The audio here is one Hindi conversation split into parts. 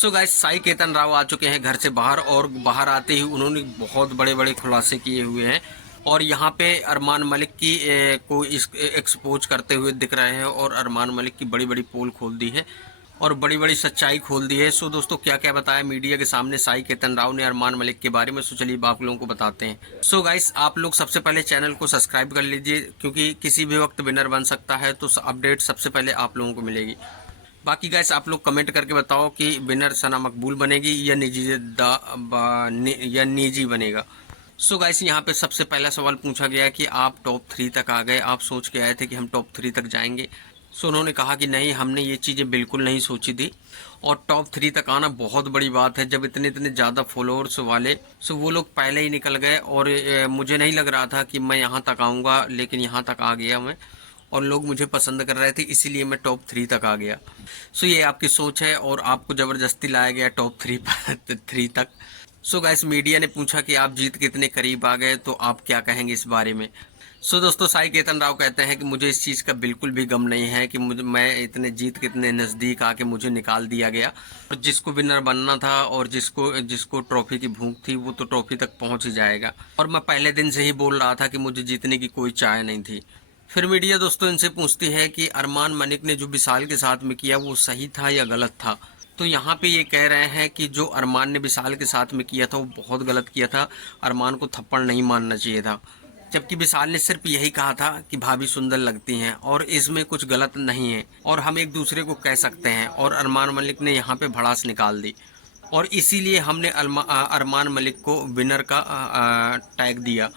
सो गाइस, साई केतन राव आ चुके हैं घर से बाहर और बाहर आते ही उन्होंने बहुत बड़े बड़े खुलासे किए हुए हैं और यहाँ पे अरमान मलिक की को एक्सपोज करते हुए दिख रहे हैं और अरमान मलिक की बड़ी बड़ी पोल खोल दी है और बड़ी बड़ी सच्चाई खोल दी है। सो दोस्तों, क्या क्या बताया मीडिया के सामने साई केतन राव ने अरमान मलिक के बारे में, सो चलिए आप लोगों को बताते हैं। सो गाइस, आप लोग सबसे पहले चैनल को सब्सक्राइब कर लीजिए क्योंकि किसी भी वक्त विनर बन सकता है, तो अपडेट सबसे पहले आप लोगों को मिलेगी। बाकी गाइस, आप लोग कमेंट करके बताओ कि विनर सना मकबूल बनेगी या निजी बनेगा। सो गाइस, यहाँ पे सबसे पहला सवाल पूछा गया कि आप टॉप 3 तक आ गए, आप सोच के आए थे कि हम टॉप 3 तक जाएंगे। सो उन्होंने कहा कि नहीं, हमने ये चीज़ें बिल्कुल नहीं सोची थी और टॉप 3 तक आना बहुत बड़ी बात है जब इतने इतने ज़्यादा फॉलोअर्स वाले। सो वो लोग पहले ही निकल गए और मुझे नहीं लग रहा था कि मैं यहाँ तक आऊँगा, लेकिन यहाँ तक आ गया मैं और लोग मुझे पसंद कर रहे थे, इसीलिए मैं टॉप 3 तक आ गया। सो ये आपकी सोच है और आपको ज़बरदस्ती लाया गया टॉप 3 तक। सो गाइस, मीडिया ने पूछा कि आप जीत के इतने करीब आ गए, तो आप क्या कहेंगे इस बारे में। सो दोस्तों, साई केतन राव कहते हैं कि मुझे इस चीज़ का बिल्कुल भी गम नहीं है कि मैं इतने जीत के इतने नज़दीक आके मुझे निकाल दिया गया। और जिसको विनर बनना था और जिसको जिसको ट्रॉफी की भूख थी वो तो ट्रॉफी तक पहुंच ही जाएगा। और मैं पहले दिन से ही बोल रहा था कि मुझे जीतने की कोई चाह नहीं थी। फिर मीडिया दोस्तों इनसे पूछती है कि अरमान मलिक ने जो विशाल के साथ में किया वो सही था या गलत था। तो यहाँ पे ये कह रहे हैं कि जो अरमान ने विशाल के साथ में किया था वो बहुत गलत किया था, अरमान को थप्पड़ नहीं मारना चाहिए था। जबकि विशाल ने सिर्फ यही कहा था कि भाभी सुंदर लगती हैं और इसमें कुछ गलत नहीं है और हम एक दूसरे को कह सकते हैं। और अरमान मलिक ने यहाँ पे भड़ास निकाल दी और इसीलिए हमने अरमान मलिक को विनर का टैग दिया,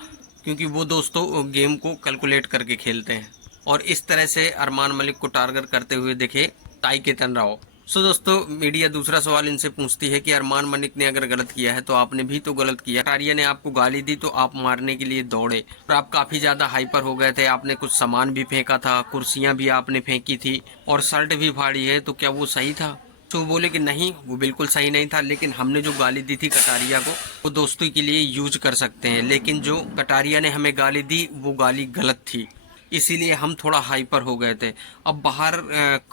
क्योंकि वो दोस्तों गेम को कैलकुलेट करके खेलते हैं और इस तरह से अरमान मलिक को टारगेट करते हुए दिखे साई केतन राव। सो दोस्तों, मीडिया दूसरा सवाल इनसे पूछती है कि अरमान मलिक ने अगर गलत किया है तो आपने भी तो गलत किया। कटारिया ने आपको गाली दी तो आप मारने के लिए दौड़े और आप काफी ज्यादा हाइपर हो गए थे। आपने कुछ सामान भी फेंका था, कुर्सियां भी आपने फेंकी थी और शर्ट भी फाड़ी है, तो क्या वो सही था। तो वो बोले कि नहीं, वो बिल्कुल सही नहीं था, लेकिन हमने जो गाली दी थी कटारिया को वो दोस्ती के लिए यूज कर सकते हैं। लेकिन जो कटारिया ने हमें गाली दी वो गाली गलत थी, इसीलिए हम थोड़ा हाइपर हो गए थे। अब बाहर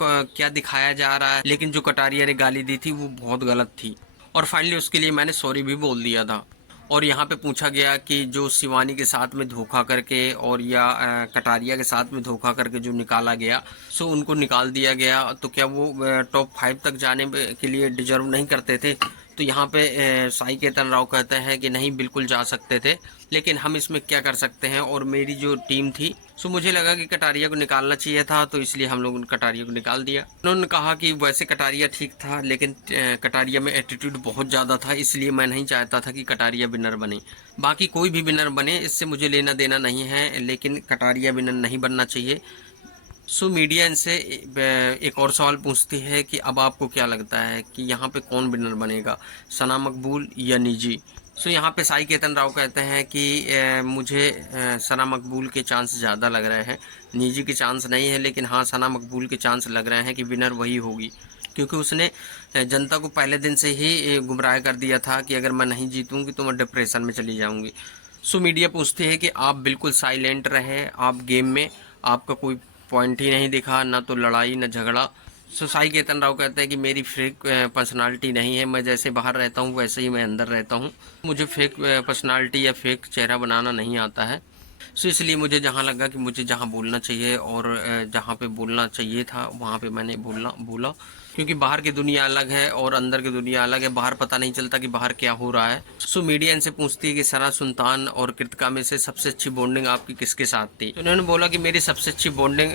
क्या दिखाया जा रहा है, लेकिन जो कटारिया ने गाली दी थी वो बहुत गलत थी और फाइनली उसके लिए मैंने सॉरी भी बोल दिया था। और यहाँ पे पूछा गया कि जो शिवानी के साथ में धोखा करके और या कटारिया के साथ में धोखा करके जो निकाला गया, सो उनको निकाल दिया गया, तो क्या वो टॉप 5 तक जाने के लिए डिजर्व नहीं करते थे। तो यहाँ पे साई केतन राव कहते हैं कि नहीं, बिल्कुल जा सकते थे, लेकिन हम इसमें क्या कर सकते हैं। और मेरी जो टीम थी, सो मुझे लगा कि कटारिया को निकालना चाहिए था, तो इसलिए हम लोग कटारिया को निकाल दिया। उन्होंने कहा कि वैसे कटारिया ठीक था, लेकिन कटारिया में एटीट्यूड बहुत ज़्यादा था, इसलिए मैं नहीं चाहता था कि कटारिया विनर बने। बाकी कोई भी विनर बने, इससे मुझे लेना देना नहीं है, लेकिन कटारिया विनर नहीं बनना चाहिए। सो मीडिया इनसे एक और सवाल पूछती है कि अब आपको क्या लगता है कि यहाँ पे कौन विनर बनेगा, सना मकबूल या निजी। सो यहाँ पे साई केतन राव कहते हैं कि मुझे सना मकबूल के चांस ज़्यादा लग रहे हैं, निजी के चांस नहीं है, लेकिन हाँ, सना मकबूल के चांस लग रहे हैं कि विनर वही होगी, क्योंकि उसने जनता को पहले दिन से ही गुमराह कर दिया था कि अगर मैं नहीं जीतूंगी तो मैं डिप्रेशन में चली जाऊंगी। सो मीडिया पूछती है कि आप बिल्कुल साइलेंट रहे, आप गेम में आपका कोई पॉइंट ही नहीं दिखा, ना तो लड़ाई ना झगड़ा। सो साई केतन राव कहते हैं कि मेरी फेक पर्सनालिटी नहीं है, मैं जैसे बाहर रहता हूँ वैसे ही मैं अंदर रहता हूँ, मुझे फेक पर्सनालिटी या फेक चेहरा बनाना नहीं आता है। सो इसलिए मुझे जहाँ लगा कि मुझे जहाँ बोलना चाहिए और जहाँ पे बोलना चाहिए था वहाँ पे मैंने बोला, क्योंकि बाहर की दुनिया अलग है और अंदर की दुनिया अलग है। बाहर पता नहीं चलता कि बाहर क्या हो रहा है। सो मीडिया इनसे पूछती है कि सना सुल्तान और कृतिका में से सबसे अच्छी बॉन्डिंग आपकी किसके साथ थी। तो उन्होंने बोला कि मेरी सबसे अच्छी बॉन्डिंग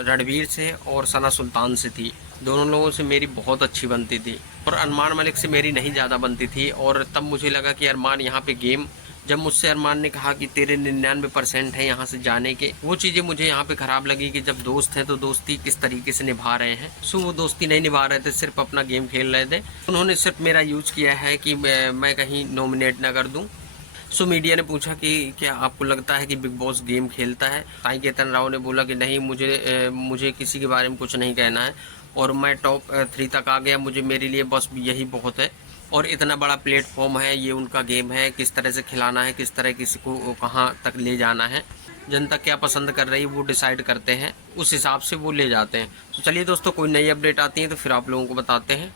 रणवीर से और सना सुल्तान से थी। दोनों लोगों से मेरी बहुत अच्छी बनती थी और अरमान मलिक से मेरी नहीं ज़्यादा बनती थी। और तब मुझे लगा कि अरमान यहाँ पे गेम, जब मुझसे अरमान ने कहा कि तेरे 99% है यहाँ से जाने के, वो चीज़ें मुझे यहाँ पे ख़राब लगी कि जब दोस्त हैं तो दोस्ती किस तरीके से निभा रहे हैं। सो वो दोस्ती नहीं निभा रहे थे, सिर्फ अपना गेम खेल रहे थे। उन्होंने सिर्फ मेरा यूज़ किया है कि मैं कहीं नॉमिनेट ना कर दूँ। सो मीडिया ने पूछा कि क्या आपको लगता है कि बिग बॉस गेम खेलता है। साई केतन राव ने बोला कि नहीं, मुझे किसी के बारे में कुछ नहीं कहना है और मैं टॉप 3 तक आ गया, मुझे मेरे लिए बस यही बहुत है। और इतना बड़ा प्लेटफॉर्म है, ये उनका गेम है, किस तरह से खिलाना है, किस तरह किसी को कहाँ तक ले जाना है, जनता क्या पसंद कर रही है वो डिसाइड करते हैं, उस हिसाब से वो ले जाते हैं। तो चलिए दोस्तों, कोई नई अपडेट आती है तो फिर आप लोगों को बताते हैं।